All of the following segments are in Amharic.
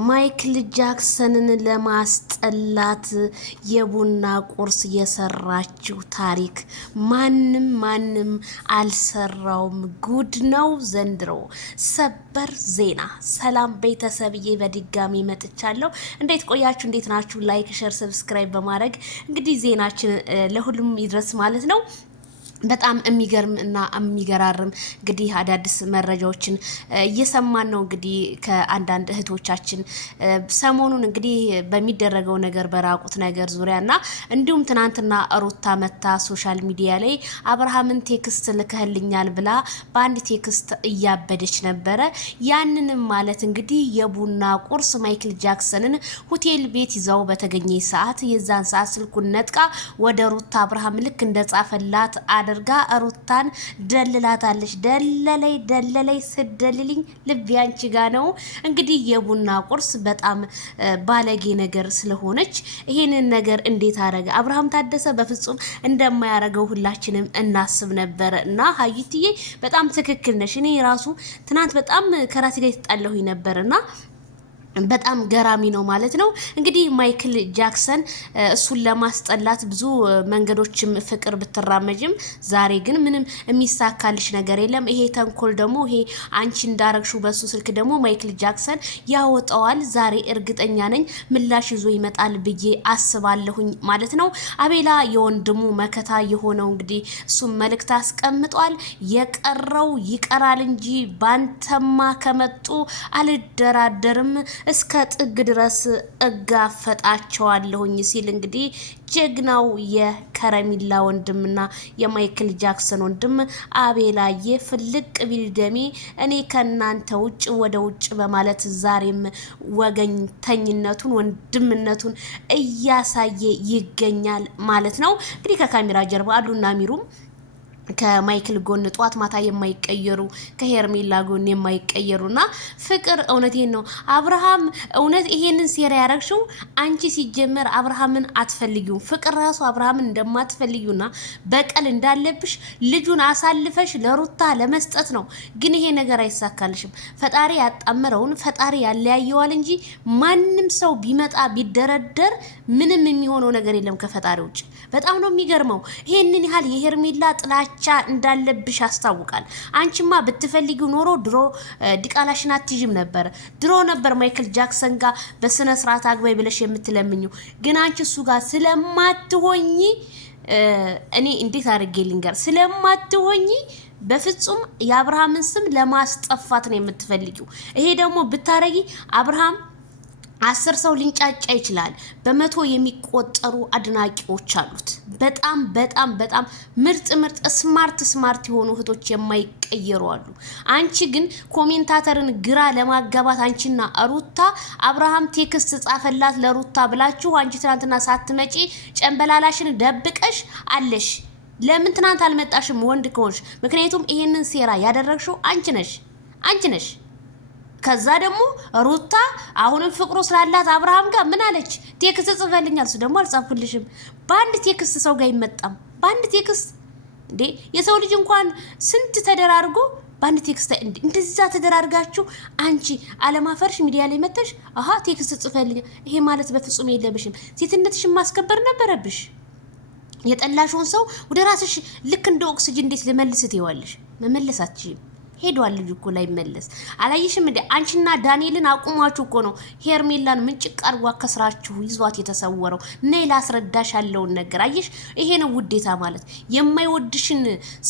ማይክል ጃክሰንን ለማስጠላት የቡና ቁርስ የሰራችው ታሪክ ማንም አልሰራውም። ጉድ ነው ዘንድሮ። ሰበር ዜና። ሰላም ቤተሰብዬ፣ በድጋሚ መጥቻለሁ። እንዴት ቆያችሁ? እንዴት ናችሁ? ላይክ፣ ሼር፣ ሰብስክራይብ በማድረግ እንግዲህ ዜናችን ለሁሉም ይድረስ ማለት ነው። በጣም የሚገርም እና የሚገራርም እንግዲህ አዳዲስ መረጃዎችን እየሰማን ነው። እንግዲህ ከአንዳንድ እህቶቻችን ሰሞኑን እንግዲህ በሚደረገው ነገር በራቁት ነገር ዙሪያና እንዲሁም ትናንትና ሩታ መታ ሶሻል ሚዲያ ላይ አብርሃምን ቴክስት ልከህልኛል ብላ በአንድ ቴክስት እያበደች ነበረ። ያንንም ማለት እንግዲህ የቡና ቁርስ ማይክል ጃክሰንን ሆቴል ቤት ይዛው በተገኘ ሰዓት የዛን ሰዓት ስልኩን ነጥቃ ወደ ሩታ አብርሃም ልክ እንደጻፈላት አድርጋ ሩታን ደልላታለች። ደለለይ ስደልልኝ ልብ ያንቺ ጋ ነው። እንግዲህ የቡና ቁርስ በጣም ባለጌ ነገር ስለሆነች ይሄንን ነገር እንዴት አረገ አብርሃም ታደሰ? በፍጹም እንደማያረገው ሁላችንም እናስብ ነበር። እና ሀይትዬ በጣም ትክክል ነሽ። እኔ ራሱ ትናንት በጣም ከራሴ ጋር የተጣለሁኝ ነበርና በጣም ገራሚ ነው ማለት ነው። እንግዲህ ማይክል ጃክሰን እሱን ለማስጠላት ብዙ መንገዶችም ፍቅር ብትራመጅም ዛሬ ግን ምንም የሚሳካልሽ ነገር የለም። ይሄ ተንኮል ደግሞ ይሄ አንቺ እንዳረግሹ በሱ ስልክ ደግሞ ማይክል ጃክሰን ያወጣዋል። ዛሬ እርግጠኛ ነኝ ምላሽ ይዞ ይመጣል ብዬ አስባለሁኝ ማለት ነው። አቤላ የወንድሙ መከታ የሆነው እንግዲህ እሱም መልእክት አስቀምጧል። የቀረው ይቀራል እንጂ ባንተማ ከመጡ አልደራደርም እስከ ጥግ ድረስ እጋፈጣቸዋለሁኝ ሲል እንግዲህ ጀግናው የከረሚላ ወንድምና የማይክል ጃክሰን ወንድም አቤላዬ ፍልቅ ቢልደሜ እኔ ከናንተ ውጭ ወደ ውጭ በማለት ዛሬም ወገኝተኝነቱን ወንድምነቱን እያሳየ ይገኛል ማለት ነው። እንግዲህ ከካሜራ ጀርባ አሉና ሚሩም ከማይክል ጎን ጧት ማታ የማይቀየሩ ከሄርሜላ ጎን የማይቀየሩና ፍቅር እውነቴን ነው። አብርሃም እውነት ይሄንን ሴራ ያረግሽው አንቺ ሲጀመር አብርሃምን አትፈልጊው። ፍቅር ራሱ አብርሃምን እንደማትፈልጊውና በቀል እንዳለብሽ ልጁን አሳልፈሽ ለሩታ ለመስጠት ነው። ግን ይሄ ነገር አይሳካልሽም። ፈጣሪ ያጣመረውን ፈጣሪ ያለያየዋል እንጂ ማንም ሰው ቢመጣ ቢደረደር ምንም የሚሆነው ነገር የለም ከፈጣሪ ውጭ። በጣም ነው የሚገርመው። ይሄንን ያህል የሄርሜላ ጥላቻ እንዳለብሽ ያስታውቃል። አንቺማ ብትፈልጊው ኖሮ ድሮ ዲቃላሽን አትይዥም ነበር። ድሮ ነበር ማይክል ጃክሰን ጋር በስነ ስርዓት አግባይ ብለሽ የምትለምኙ። ግን አንቺ እሱ ጋር ስለማትሆኚ እኔ እንዴት አድርጌ ልንገር፣ ስለማትሆኚ በፍጹም የአብርሃምን ስም ለማስጠፋት ነው የምትፈልጊው። ይሄ ደግሞ ብታረጊ አብርሃም 10 ሰው ሊንጫጫ ይችላል። በመቶ የሚቆጠሩ አድናቂዎች አሉት። በጣም ምርጥ ስማርት የሆኑ እህቶች የማይቀየሩ አሉ። አንቺ ግን ኮሜንታተርን ግራ ለማጋባት አንቺና ሩታ አብርሃም ቴክስት ጻፈላት ለሩታ ብላችሁ አንቺ ትናንትና ሳትመጪ ጨንበላላሽን ደብቀሽ አለሽ። ለምን ትናንት አልመጣሽም? ወንድ ከሆንሽ ምክንያቱም ይሄንን ሴራ ያደረግሽው አንቺ ነሽ። ከዛ ደግሞ ሩታ አሁንም ፍቅሩ ስላላት አብርሃም ጋር ምን አለች? ቴክስት ጽፈልኛል። እሱ ደግሞ አልጻፍኩልሽም። በአንድ ቴክስት ሰው ጋር ይመጣም? በአንድ ቴክስት እንዴ! የሰው ልጅ እንኳን ስንት ተደራርጎ በአንድ ቴክስት እንደዛ ተደራርጋችሁ አንቺ አለማፈርሽ ሚዲያ ላይ መተሽ አሃ ቴክስት ጽፈልኛል። ይሄ ማለት በፍጹም የለብሽም። ሴትነትሽን ማስከበር ነበረብሽ። የጠላሽውን ሰው ወደ ራስሽ ልክ እንደ ኦክሲጅን እንዴት ልመልስት ይዋልሽ? መመለሳችሁ ሄዷል። ልጅ እኮ ላይ መለስ አላየሽም እንዴ? አንቺና ዳንኤልን አቁማችሁ እኮ ነው ሄርሜላን ምንጭቅ አርጓ ከስራችሁ ይዟት የተሰወረው። ነይ ላስረዳሽ ያለውን ነገር አየሽ? ይሄ ነው ውዴታ ማለት። የማይወድሽን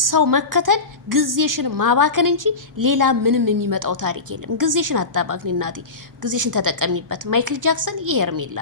ሰው መከተል ጊዜሽን ማባከን እንጂ ሌላ ምንም የሚመጣው ታሪክ የለም። ጊዜሽን አታባክኒ እናቴ፣ ጊዜሽን ተጠቀሚበት። ማይክል ጃክሰን የሄርሜላ